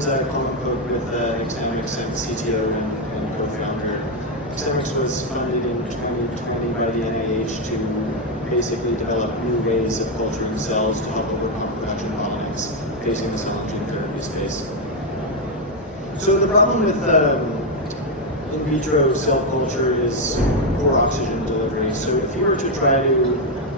joined Common Coke with XDemics and CTO and co-founder. XDemics was funded in 2020 by the NIH to basically develop new ways of culturing cells to help overcome production bottlenecks facing the cell and gene therapy space. So the problem with in vitro cell culture is poor oxygen delivery. So if you were to try to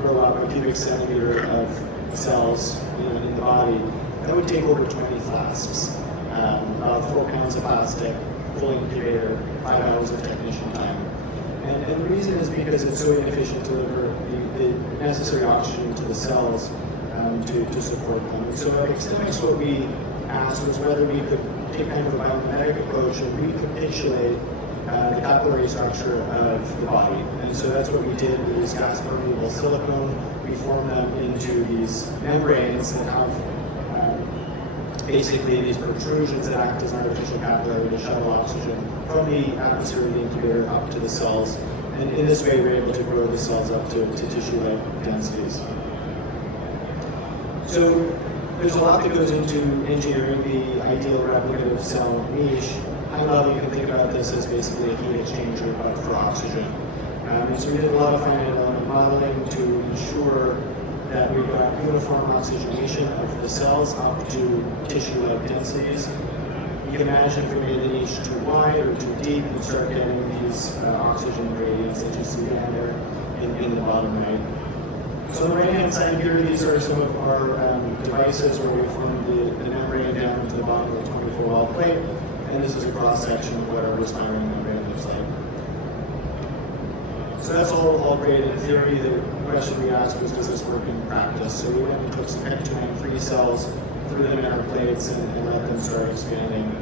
grow up a cubic centimeter of cells in the body, that would take over 20 flasks, about 4 pounds of plastic, full incubator, 5 hours of technician time. And the reason is because it's so inefficient to deliver the necessary oxygen to the cells to support them. And so at XDemics, what we asked was whether we could take kind of a biomimetic approach and recapitulate the capillary structure of the body. And so that's what we did. We used gas-permeable silicone. We formed them into these membranes that have basically these protrusions that act as an artificial capillary to shuttle oxygen from the atmosphere of the incubator up to the cells. And in this way, we're able to grow the cells up to tissue-like densities. So there's a lot that goes into engineering the ideal replicative cell niche. High level, you can think about this as basically a heat exchanger, but for oxygen. And so we did a lot of finite element modeling to ensure that we got uniform oxygenation of the cells up to tissue-like densities. You can imagine if we made the niche too wide or too deep, you'd start getting these oxygen gradients that you see down there in the bottom right. So on the right-hand side here, these are some of our devices where we formed the membrane down into the bottom of the 24-well plate. And this is a cross-section of what our respiring membrane looks like. So that's all great in theory. The question we asked was, does this work in practice? So we went and took some PEC-293 cells, threw them in our plates, and let them start expanding.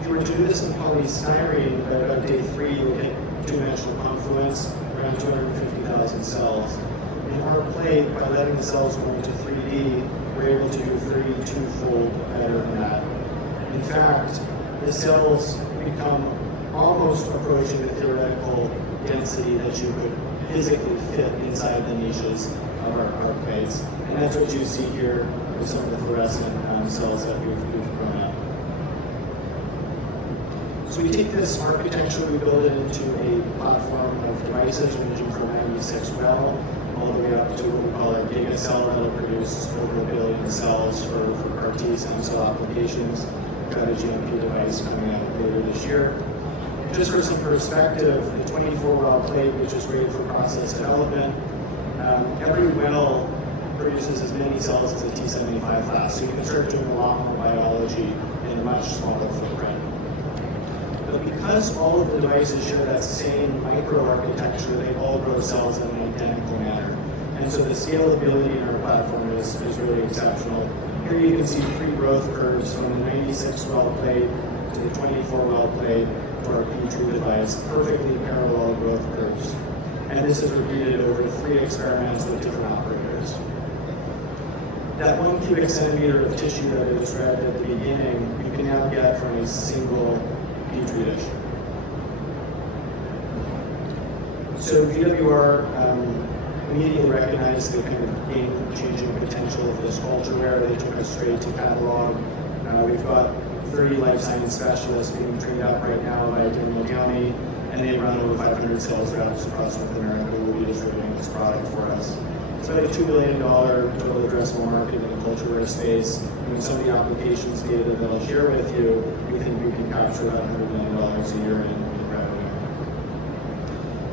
If you were to do this in polystyrene, by about day 3, you would hit two-dimensional confluence, around 250,000 cells. In our plate, by letting the cells go into 3D, we're able to do 32-fold better than that. In fact, the cells become almost approaching the theoretical density that you could physically fit inside the niches of our plates. And that's what you see here with some of the fluorescent cells that we've grown up. So we take this architecture, we build it into a platform of devices ranging from 96 well all the way up to what we call a gigacell that will produce over 1 billion cells for CAR-T stem cell applications. Got a GMP device coming out later this year. Just for some perspective, the 24-well plate, which is great for process development, every well produces as many cells as a T75 flask. So you can start doing a lot more biology in a much smaller footprint. But because all of the devices share that same microarchitecture, they all grow cells in an identical manner. And so the scalability in our platform is really exceptional. Here you can see 3 growth curves from the 96-well plate to the 24-well plate to our Petri device, perfectly parallel growth curves. And this is repeated over 3 experiments with different operators. That 1 cubic centimeter of tissue that I described at the beginning, you can now get from a single Petri dish. So VWR immediately recognized the kind of game-changing potential of this culture where they took us straight to catalog. We've got 30 life science specialists being trained up right now by Daniel Downey, and they run over 500 sales reps across North America who will be distributing this product for us. It's about a $2 billion total addressable market in the cultureware space. And with some of the applications data that I'll share with you, we think we can capture about $100 million a year in revenue.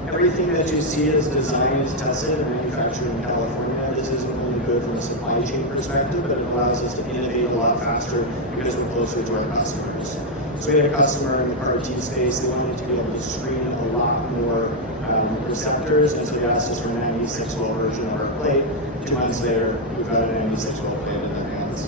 Everything that you see is designed, is tested, and manufactured in California. This isn't only good from a supply chain perspective, but it allows us to innovate a lot faster because we're closer to our customers. So we had a customer in the CAR-T space. They wanted to be able to screen a lot more receptors, and so they asked us for a 96-well version of our plate. 2 months later, we've got a 96-well plate in their hands.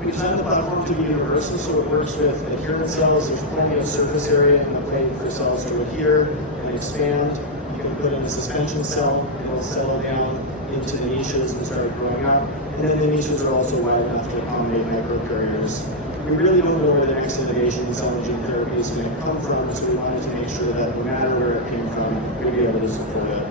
We designed the platform to be universal, so it works with adherent cells. There's plenty of surface area in the plate for cells to adhere and expand. You can put in a suspension cell, it'll settle down into the niches and start growing up. And then the niches are also wide enough to accommodate microcarriers. We really don't know where the next innovation in cell and gene therapy is going to come from, so we wanted to make sure that no matter where it came from, we'd be able to support it.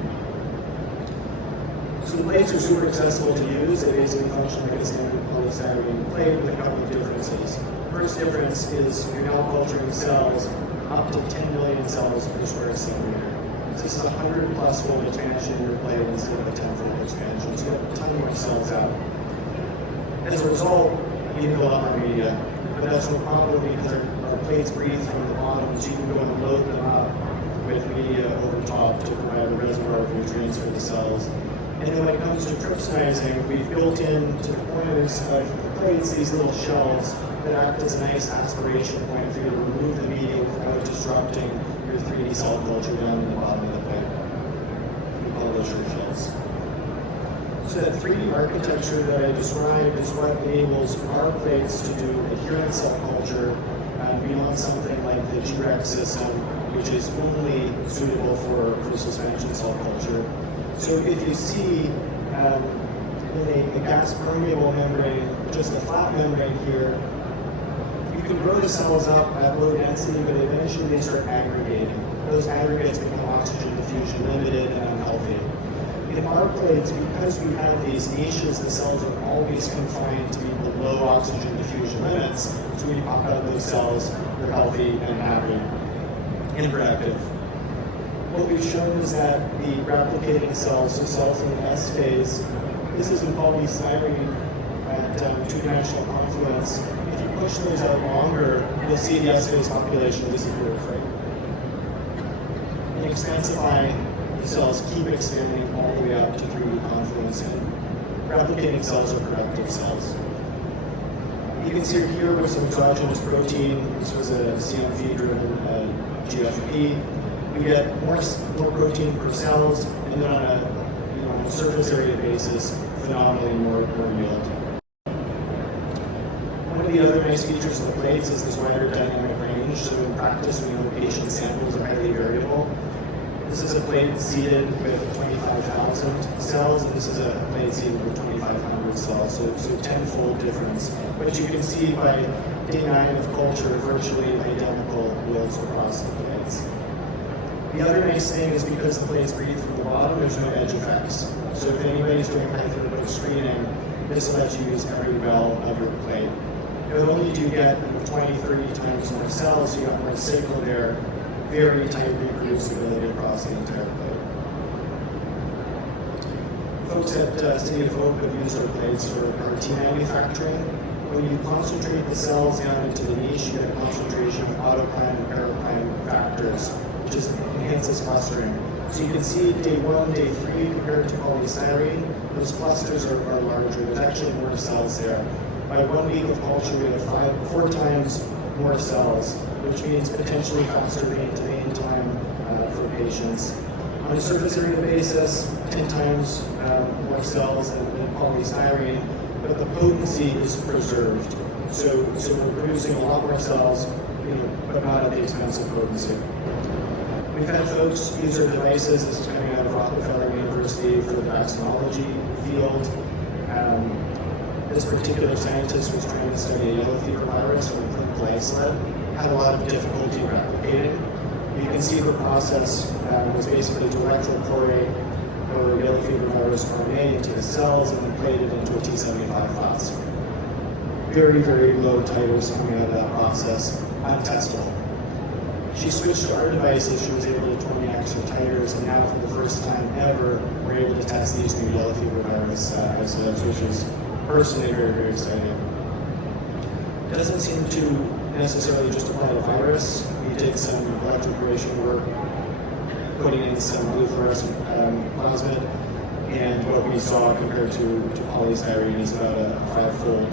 So So the plates are super accessible to use. They basically function like a standard polystyrene plate with a couple of differences. First difference is you're now culturing cells up to 10 million cells per square centimeter. So this is a 100+ fold expansion in your plate instead of a 10-fold expansion. So you have a ton more cells out. As a result, you need a lot more media. But that's no problem because our plates breathe from the bottom, so you can go and load them up with media over top to provide a reservoir of nutrients for the cells. And then when it comes to trypsinizing, we've built into the corners of the plates these little shelves that act as a nice aspiration point for you to remove the media without disrupting your 3D cell culture down in the bottom of the plate. We call those your shelves. So that 3D architecture that I described is what enables our plates to do adherent cell culture beyond something like the G-Rex system, which is only suitable for suspension cell culture. So if you see in a gas-permeable membrane, just a flat membrane here, you can grow the cells up at low density, but eventually they start aggregating. Those aggregates become oxygen diffusion limited and unhealthy. In our plates, because we have these niches, the cells are always confined to be below oxygen diffusion limits, so when you pop out those cells, they're healthy and happy and productive. What we've shown is that the replicating cells, so cells in the S phase, this is in polystyrene at two-dimensional confluence. If you push those out longer, you'll see the S phase population disappears, right? And expansifying the cells keep expanding all the way up to 3D confluence, and replicating cells are productive cells. You can see here with some exogenous protein. This was a CMV-driven GFP. We get more protein per cells, and then on a surface area basis, phenomenally more yield. One of the other nice features of the plates is this wider dynamic range. So in practice, we know patient samples are highly variable. This is a plate seeded with 25,000 cells, and this is a plate seeded with 2,500 cells, so tenfold difference. But you can see by day 9 of culture, virtually identical yields across the plates. The other nice thing is because the plates breathe from the bottom, there's no edge effects. So if anybody's doing high throughput screening, this lets you use every well of your plate. Not only do you get 20, 30 times more cells, so you got more signal there, very tight reproducibility across the entire plate. Folks at City of Hope have used our plates for CAR-T manufacturing. When you concentrate the cells down into the niche, you get a concentration of autoprime and paraprime factors, which just enhances clustering. So you can see day 1, day 3 compared to polystyrene, those clusters are larger. There's actually more cells there. By 1 week of culture, we have 4 times more cells, which means potentially faster vein-to-vein time for patients. On a surface area basis, 10 times more cells than polystyrene, but the potency is preserved. So we're producing a lot more cells, but not at the expense of potency. We've had folks use our devices. This is coming out of Rafael University for the vaccinology field. This particular scientist was trying to study a yellow fever virus from a clinical isolate, had a lot of difficulty replicating. You can see the process was basically to electroporate or yellow fever virus RNA into the cells and then plate it into a T75 flask. Very, very low titers coming out of that process, untestable. She switched to our devices. She was able to 20x her titers, and now for the first time ever, we're able to test these new yellow fever virus isolates, which is personally very, very exciting. It doesn't seem to necessarily just apply to virus. We did some electroporation work, putting in some blue fluorescent plasmid, and what we saw compared to polystyrene is about a 5-fold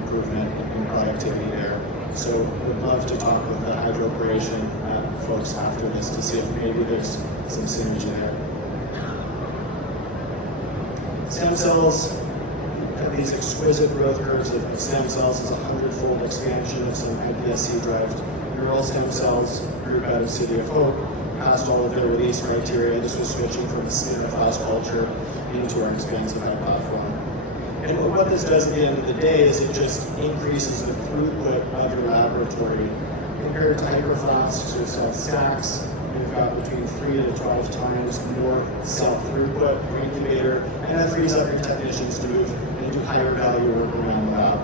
improvement in productivity there. So we'd love to talk with the hydroporation folks after this to see if maybe there's some synergy there. Stem cells have these exquisite growth curves of stem cells as a 100-fold expansion of some iPSC-derived neural stem cells, group out of City of Hope, passed all of their release criteria. This was switching from a standard class culture into our expansify platform. And what this does at the end of the day is it just increases the throughput of your laboratory. Compared to hyperflasks or cell stacks, we've got between 3 to 12 times more cell throughput per incubator, and that frees up your technicians to move and do higher value work around the lab.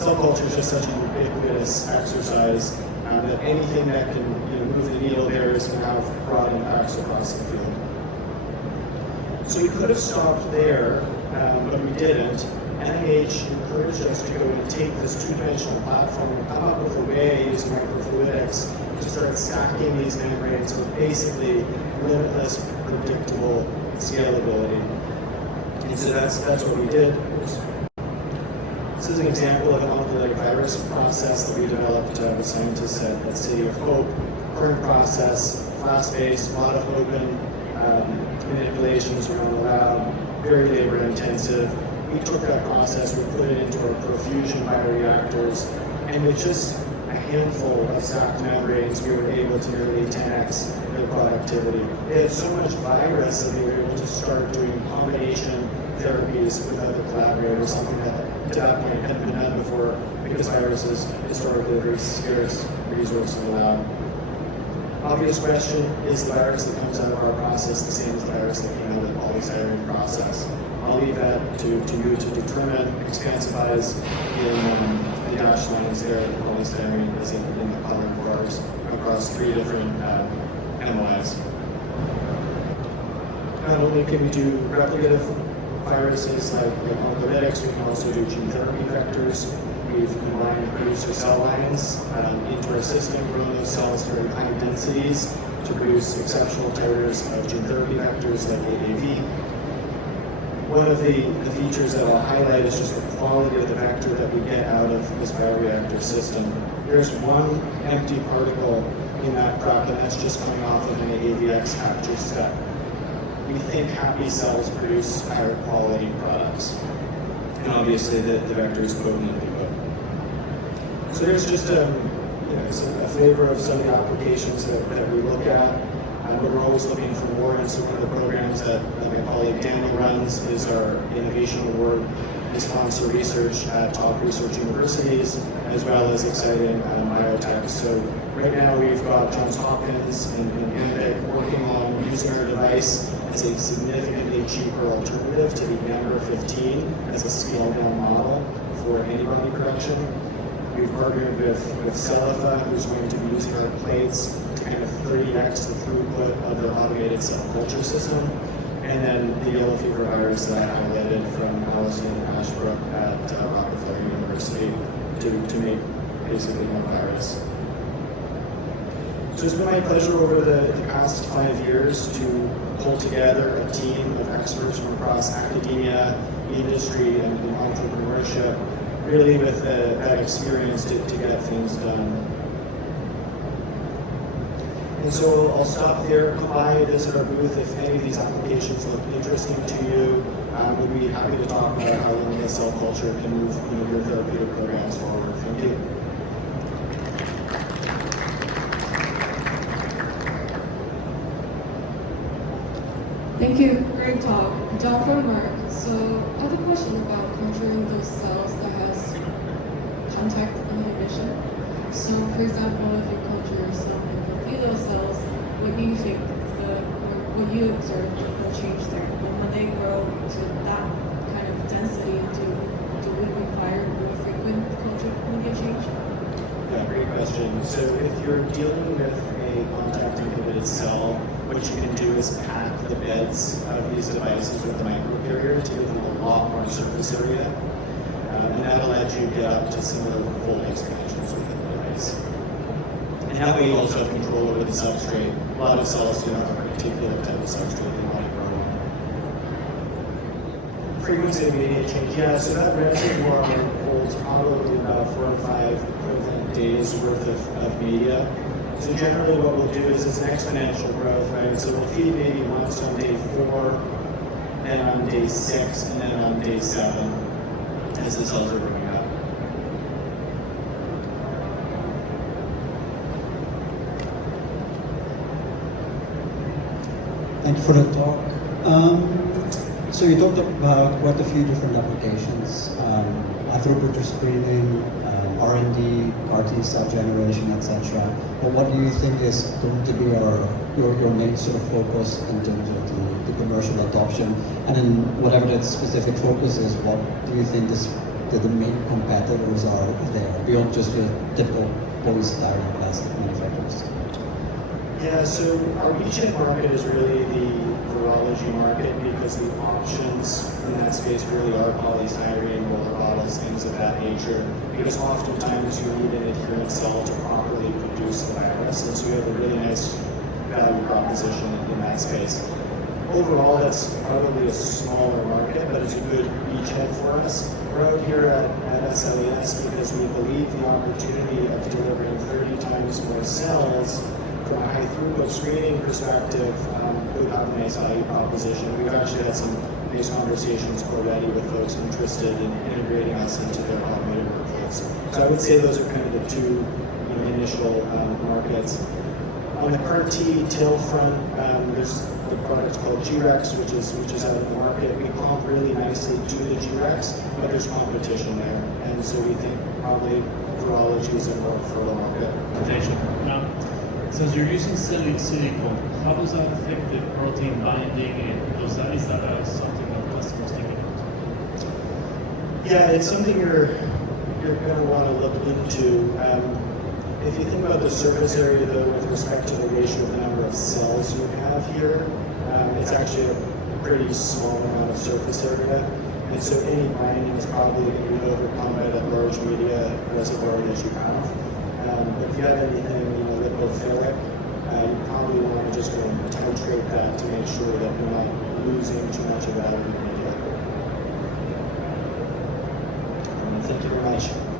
Cell culture is just such a ubiquitous exercise that anything that can move the needle there is going to have broad impacts across the field. So we could have stopped there, but we didn't. NIH encouraged us to go and take this two-dimensional platform and come up with a way using microfluidics to start stacking these membranes with basically limitless, predictable scalability. And so that's what we did. This is an example of an oncolytic virus process that we developed with scientists at City of Hope. Current process, SLAS-based, a lot of open manipulations around the lab, very labor intensive. We took that process, we put it into our profusion bioreactors, and with just a handful of stacked membranes, we were able to nearly 10x their productivity. They had so much virus that they were able to start doing combination therapies with other collaborators, something that to that point hadn't been done before because virus is historically a very scarce resource in the lab. Obvious question, is the virus that comes out of our process the same as the virus that came out of the polystyrene process? I'll leave that to you to determine. Expansifies in the dash lines there, the polystyrene is in the colored bars across 3 different MOIs. Not only can we do replicative viruses like oncolytics, we can also do gene therapy vectors. We've combined producer cell lines into our system, grown those cells to very high densities to produce exceptional titers of gene therapy vectors like AAV. One of the features that I'll highlight is just the quality of the vector that we get out of this bioreactor system. There's one empty particle in that prep, and that's just coming off of an AAVX capture step. We think happy cells produce higher quality products. And obviously the vector is potently good. So there's just a flavor of some of the applications that we look at. But we're always looking for more, and so one of the programs that my colleague Daniel runs is our Innovation Award. We sponsor research at top research universities, as well as exciting biotech. So right now we've got Johns Hopkins and Winnipeg working on using our device as a significantly cheaper alternative to the number 15 as a scaled-down model for antibody production. We've partnered with Celifa, who's going to be using our plates to kind of 30x the throughput of their automated cell culture system. And then the yellow fever virus that I highlighted from Allison Ashbrook at Rafael University to make basically one virus. So it's been my pleasure over the past 5 years to pull together a team of experts from across academia, industry, and entrepreneurship, really with that experience to get things done. And so I'll stop there, come by, visit our booth if any of these applications look interesting to you. We'd be happy to talk about how linear cell culture can move your therapeutic programs forward. Thank you. Thank you. Great talk. John from Merck. So I have a question about culturing those cells that has contact inhibition. So for example, if you culture some epithelial cells, what do you think what you observe will change there? When they grow to that kind of density, do we require more frequent culture media change? Yeah, great question. So if you're dealing with a contact inhibited cell, what you can do is pack the beds of these devices with a microcarrier to give them a lot more surface area. And that'll let you get up to similar fold expansions with the device. And that way you also have control over the substrate. A lot of cells do not have a particular type of substrate they want to grow on. Frequency of media change, yeah, so that reservoir holds probably about 4 or 5 equivalent days worth of media. So generally what we'll do is it's an exponential growth, right? So we'll feed maybe once on day 4, then on day 6, and then on day 7 as the cells are growing up. Thank you for the talk. So you talked about quite a few different applications, throughput screening, R&D, CAR-T cell generation, etc. But what do you think is going to be your main sort of focus in terms of the commercial adoption? And in whatever that specific focus is, what do you think the main competitors are there, beyond just the typical polystyrene plastic manufacturers? Yeah, so our beachhead market is really the virology market because the options in that space really are polystyrene, roller bottles, things of that nature. Because oftentimes you need an adherent cell to properly produce the virus, and so you have a really nice value proposition in that space. Overall, that's probably a smaller market, but it's a good beachhead for us. We're out here at SLAS because we believe the opportunity of delivering 30 times more cells from a high throughput screening perspective could have a nice value proposition. We've actually had some nice conversations already with folks interested in integrating us into their automated workflows. So I would say those are kind of the two initial markets. On the CAR-T TIL front, there's the product called G-Rex, which is out in the market. We comp really nicely to the G-Rex, but there's competition there. And so we think probably virology is a more fertile market. Now, since you're using silicone, how does that affect the protein binding, and is that something that customers think about? Yeah, it's something you're going to want to look into. If you think about the surface area, though, with respect to the ratio of the number of cells you have here, it's actually a pretty small amount of surface area. And so any binding is probably going to be overcome by that large media reservoir that you have. But if you have anything lipophilic, you probably want to just go and titrate that to make sure that you're not losing too much of that in the media. Thank you very much.